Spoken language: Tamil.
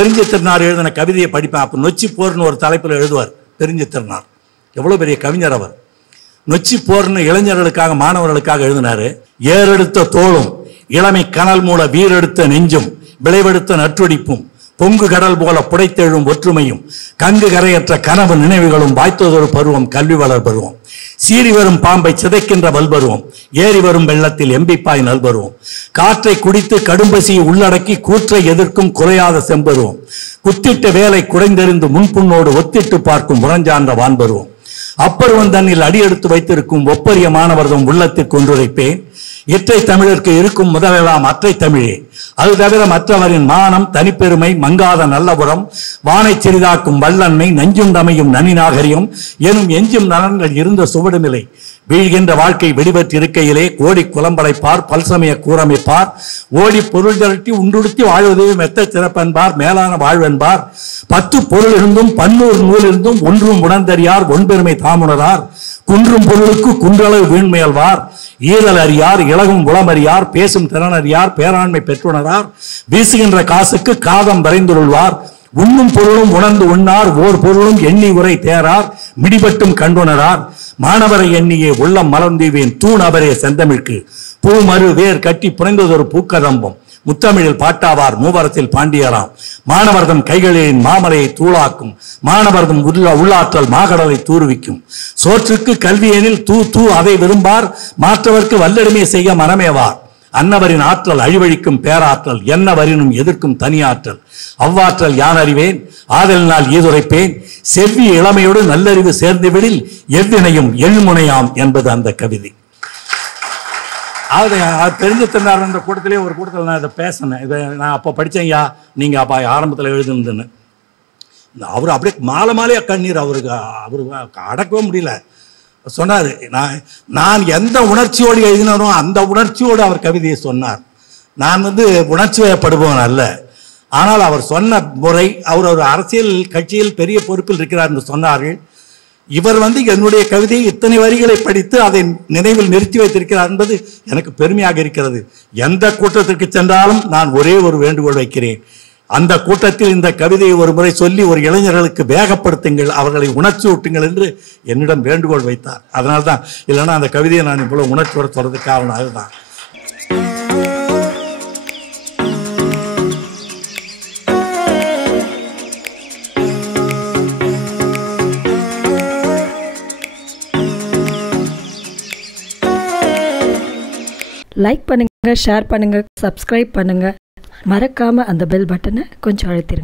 பெருஞ்சி திருநார் எழுதின கவிதையை படிப்பேன். அப்போ நொச்சி போர்னு ஒரு தலைப்பில் எழுதுவார் பெருஞ்சி திருநார். எவ்வளோ பெரிய கவிஞர் அவர். நொச்சி போர்னு இளைஞர்களுக்காக மாணவர்களுக்காக எழுதினாரு. ஏறெடுத்த தோளும் இளமை கனல் மூல வீரெடுத்த நெஞ்சும் விளைவெடுத்த நற்றுடிப்பும் பொங்கு கடல் போல புடைத்தெழும் ஒற்றுமையும் கங்கு கரையற்ற கனவு நினைவுகளும் வாய்த்ததொரு பருவம் கல்வி வளர் பருவம் சீறி வரும் பாம்பை சிதைக்கின்ற வல்பருவம் ஏறி வரும் வெள்ளத்தில் எம்பிப்பாய் நல்பருவம் காற்றை குடித்து கடும்பசியை உள்ளடக்கி கூற்றை எதிர்க்கும் குறையாத செம்பருவம் குத்திட்ட வேலை குறைந்தெறிந்து முன்புண்ணோடு ஒத்திட்டு பார்க்கும் முரஞ்சார்ந்த வான்பருவம் அப்பருவன் தன்னில் அடியெடுத்து வைத்திருக்கும் ஒப்பரிய மாணவர்தம் உள்ளத்திற்கு ஒன்றுரைப்பேன். இற்றை தமிழருக்கு இருக்கும் முதலெல்லாம் அற்றை தமிழே. அது தவிர மற்றவரின் மானம் தனிப்பெருமை மங்காத நல்லபுறம் வானை சிறிதாக்கும் வல்லன்மை நஞ்சுண்டமையும் நனிநாகரியம் எனும் எஞ்சும் நலன்கள் இருந்த சுவடுநிலை வீழ்கின்ற வாழ்க்கை வெடிபெற்று இருக்கையிலே கோடி குலம்படைப்பார் பல்சமய கூறமைப்பார் ஓடி பொருள் திரட்டி உண்டுடுத்தி வாழ்வதே மெத்த சிறப்பென்பார் மேலான வாழ்வென்பார் 10 பொருள் இருந்தும் 11 நூல் இருந்தும் ஒன்றும் உணர்ந்தறியார் ஒன்பெருமை தாமுணரார் குன்றும் பொருளுக்கு குன்றளவு வீண்மையல்வார் ஈரல் அறியார் இலகும் உளமறியார் பேசும் திறனறியார் பேராண்மை பெற்றுணரார் வீசுகின்ற காசுக்கு காதம் வரைந்துள்ளார் உண்ணும் பொருளும் உணர்ந்து உண்ணார் ஓர் பொருளும் எண்ணி உரை தேரார் மிடிபட்டும் கண்டுணரார் மாணவரை எண்ணியே உள்ளம் மலர்ந்தீவேன் தூண் அவரே செந்தமிழ்க்கு பூ மறு வேர் கட்டி புனைந்ததொரு பூக்கதம்பம் முத்தமிழில் பாட்டாவார் மூவரத்தில் பாண்டியராம் மாணவர்தம் கைகளின் மாமலையை தூளாக்கும் மாணவர்தம் உள்ளாற்றல் மாகடலை தூர்விக்கும் சோற்றுக்கு கல்வியெனில் தூ அதை விரும்பார் மாற்றவர்க்கு வல்லெடுமை செய்ய மனமேவார் அன்னவரின் ஆற்றல் அழிவழிக்கும் பேராற்றல் என்ன வரினும் எதிர்க்கும் தனியாற்றல் அவ்வாற்றல் யான் அறிவேன் ஆதலினால் ஈதுரைப்பேன் செவ்வி இளமையோடு நல்லறிவு சேர்ந்துவிடில் எவ்வினையும் எழுமுனையாம் என்பது அந்த கவிதை. தெரிஞ்ச திறனார் என்ற கூட்டத்திலே ஒரு கூட்டத்தில் நான் இதை பேசினேன். இதை நான் அப்போ படித்தேன்யா நீங்கள் அப்போ ஆரம்பத்தில் எழுதுனதுன்னு. அவர் அப்படியே மாலையாக கண்ணீர் அவருக்கு அடக்கவே முடியல. சொன்னார் நான் எந்த உணர்ச்சியோடு எழுதினோ அந்த உணர்ச்சியோடு அவர் கவிதையை சொன்னார். நான் உணர்ச்சி வயப்படுபவன் அல்ல. ஆனால் அவர் சொன்ன முறை அவர் ஒரு அரசியல் கட்சியில் பெரிய பொறுப்பில் இருக்கிறார் என்று சொன்னார்கள். இவர் என்னுடைய கவிதையை இத்தனை வரிகளை படித்து அதை நினைவில் நிறுத்தி வைத்திருக்கிறார் என்பது எனக்கு பெருமையாக இருக்கிறது. எந்த கூட்டத்திற்கு சென்றாலும் நான் ஒரே ஒரு வேண்டுகோள் வைக்கிறேன். அந்த கூட்டத்தில் இந்த கவிதையை ஒரு முறை சொல்லி ஒரு இளைஞர்களுக்கு வேகப்படுத்துங்கள் அவர்களை உணர்ச்சி ஊட்டுங்கள் என்று என்னிடம் வேண்டுகோள் வைத்தார். அதனால்தான் இல்லைன்னா அந்த கவிதையை நான் இவ்வளவு உணர்ச்சியோடு சொல்றதுக்கு காரணம் அதுதான். லைக் பண்ணுங்க, ஷேர் பண்ணுங்க, சப்ஸ்கிரைப் பண்ணுங்க. மறக்காம அந்த பெல் பட்டனை கொஞ்சம் அழுத்திருங்க.